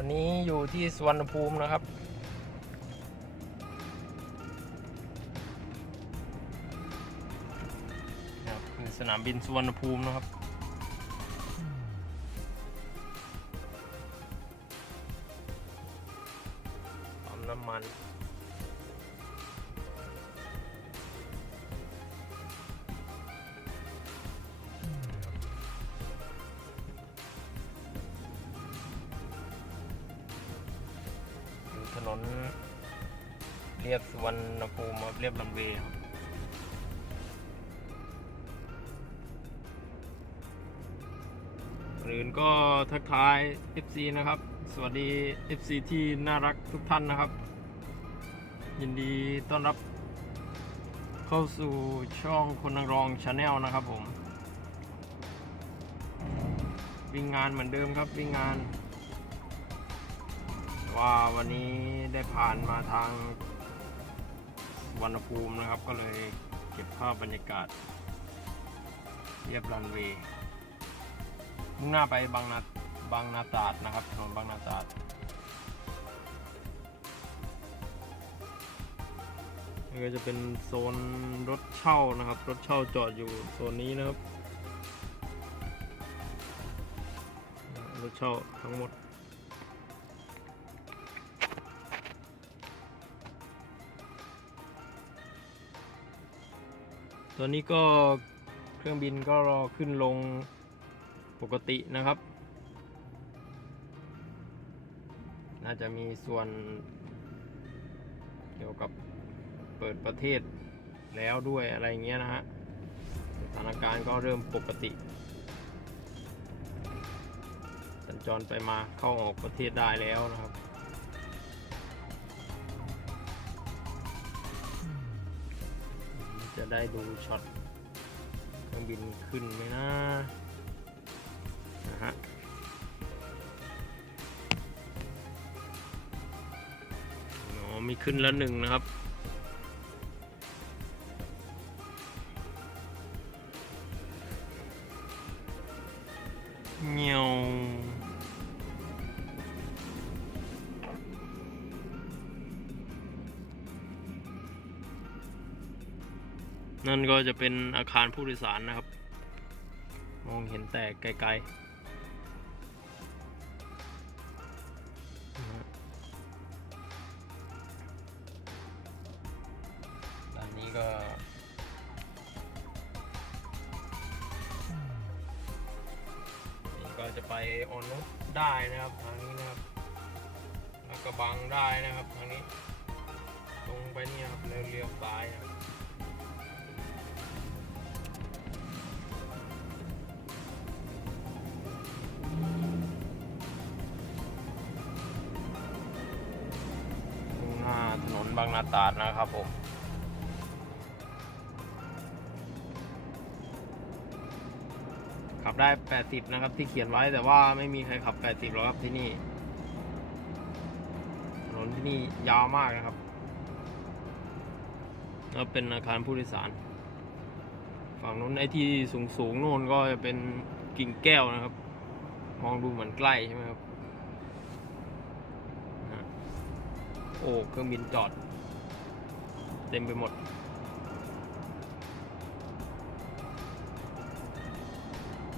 วันนี้อยู่ที่สวรรณภูมินะครับ ครับสนามบินสุวรรณภูมินะครับปั๊มน้ำมัน รียบสุวรรณภูมิครับเรียบลำเวย์ครับหรือก็ทักทาย FC นะครับ สวัสดี FC ที่น่ารักทุกท่านนะครับ ยินดีต้อนรับเข้าสู่ช่องคนนังรองชาแนลนะครับผม วิ่งงานเหมือนเดิมครับวิ่งงานว่าวันนี้ได้ผ่านมาทาง วรรณภูมินะครับ ก็เลยเก็บภาพบรรยากาศเรียบรันเวย์มุ่งหน้าไปบางนาบางนาตราดนะครับถนนบางนาตราดนี่ก็จะเป็นโซนรถเช่านะครับ รถเช่าจอดอยู่โซนนี้นะครับ รถเช่าทั้งหมด ตอนนี้ก็เครื่องบินก็รอขึ้นลงปกตินะครับ น่าจะมีส่วนเกี่ยวกับเปิดประเทศแล้วด้วยอะไรเงี้ยนะฮะ สถานการณ์ก็เริ่มปกติ สัญจรไปมาเข้าออกประเทศได้แล้วนะครับ จะได้ดูช็อตเครื่องบินขึ้นไหมนะนะฮะอ๋อมีขึ้นแล้วหนึ่งนะครับ นั่นก็จะเป็นอาคารผู้โดยสารนะครับ มองเห็นแต่ไกลๆด้านนี้ก็ นี่ก็จะไปออนุได้นะครับทางนี้นะครับแล้วก็บังได้นะครับทางนี้ ตรงไปนี่ครับเลี้ยวเลี้ยวซ้ายนะครับ บางนาตราดนะครับผมขับได้ 80 นะครับ ที่เขียนไว้แต่ว่าไม่มีใครขับ 80หรอกครับที่นี่ถนนที่นี่ยาวมากนะครับแล้วเป็นอาคารผู้โดยสาร ฝั่งนู้นไอ้ที่สูงสูงๆนู่นก็จะเป็นกิ่งแก้วนะครับ มองดูเหมือนใกล้ใช่ไหมครับโอ้เครื่องบินจอด เต็มไปหมด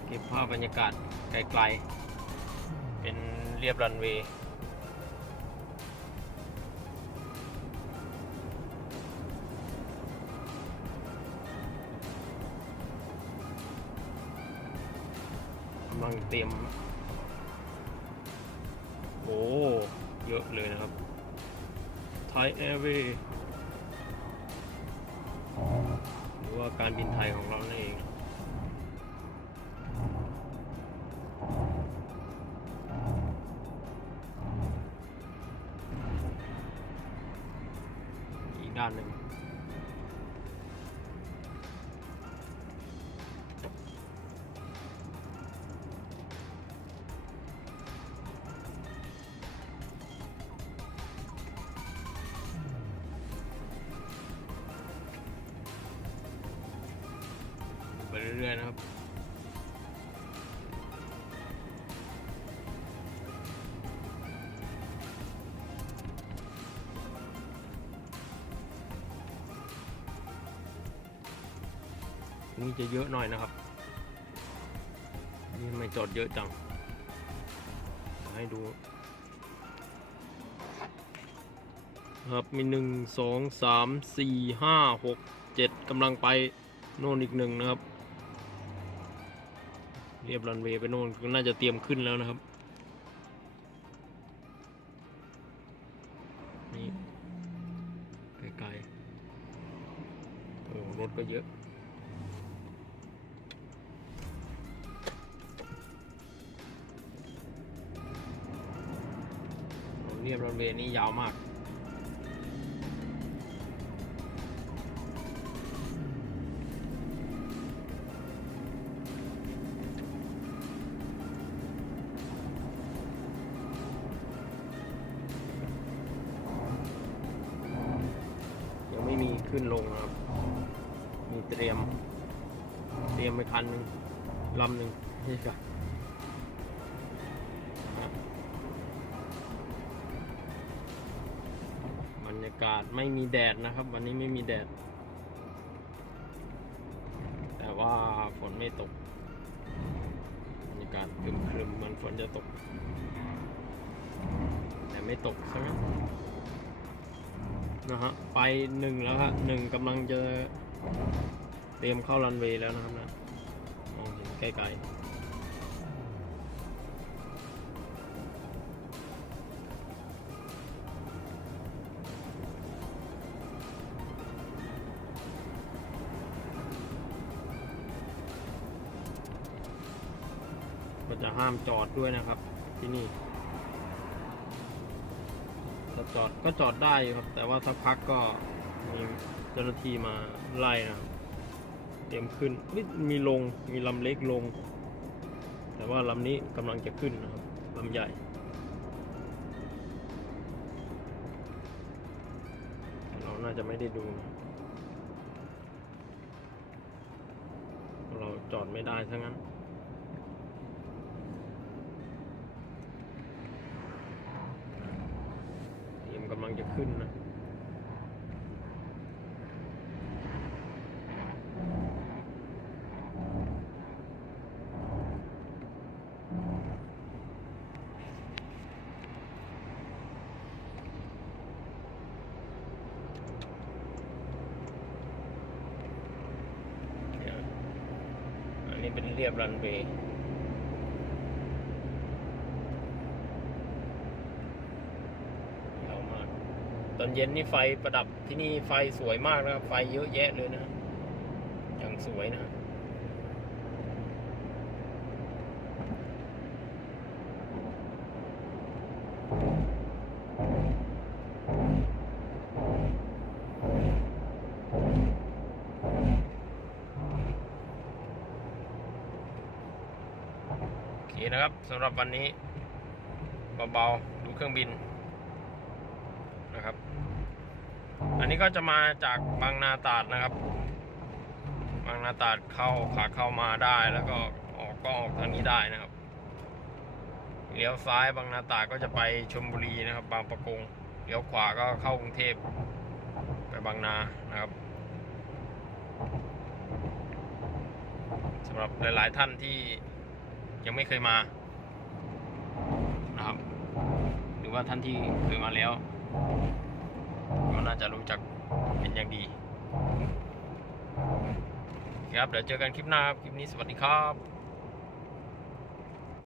เก็บภาพบรรยากาศไกลๆ เป็นเรียบรันเวย์กำลังเตรียม โอ้ เยอะเลยนะครับไท รือว่าการบินไทยของเรานั่นเอง ไปเรื่อยๆนะครับนี่จะเยอะหน่อยนะครับ นี่ไม่จอดเยอะจัง ให้ดู ครับ มีหนึ่งสองสามสี่ห้าหกเจ็ดกำลังไปโน่นอีกหนึ่งนะครับ เรียบรันเวย์ไปโน่นน่าจะเตรียมขึ้นแล้วนะครับ นี่ไกลๆโอ้รถก็เยอะเรียบรันเวย์นี่ยาวมาก ขึ้นลงนะครับมีเตรียม เตรียมไปคันหนึ่งลำหนึ่งนี่ครับบรรยากาศไม่มีแดดนะครับ วันนี้ไม่มีแดด แต่ว่าฝนไม่ตก บรรยากาศครึมๆเหมันฝนจะตก แต่ไม่ตกใช่ไหม นะฮะไปหนึ่งแล้วฮะหนึ่งกำลังจะเตรียมเข้ารันเวย์แล้วนะครับนะมองเห็นไกล้ๆก็จะห้ามจอดด้วยนะครับที่นี่ ถ้าจอดก็จอดได้ครับ แต่ว่าสักพักก็มีเจ้าหน้าที่มาไล่นะครับเตรียมขึ้นนี่มีลงมีลำเล็กลง แต่ว่าลำนี้กำลังจะขึ้นนะครับลำใหญ่เราน่าจะไม่ได้ดูนะเราจอดไม่ได้ทั้งนั้น เตรียมกำ ลังจะขึ้นนะอันนี้เป็นเรียบรันเวย์าวมาก ตอนเย็นนี่ไฟประดับที่นี่ไฟสวยมากนะครับ ไฟเยอะแยะเลยนะ อย่างสวยนะโอเคนะครับสำหรับวันนี้เบาๆดูเครื่องบินนะครับ อันนี้ก็จะมาจากบางนาตาดนะครับ บางนาตาดเข้าขาเข้ามาได้แล้วก็ออกก็ออกทางนี้ได้นะครับเลี้ยวซ้ายบางนาตาดก็จะไปชลบุรีนะครับ บางประกงเลี้ยวขวาก็เข้ากรุงเทพไปบางนานะครับสำหรับหลาย ๆ ท่านที่ยังไม่เคยมานะครับ หรือว่าท่านที่เคยมาแล้ว ก็น่าจะรู้จักเป็นอย่างดีครับเดี๋ยวเจอกันคลิปหน้าครับ คลิปนี้สวัสดีครับ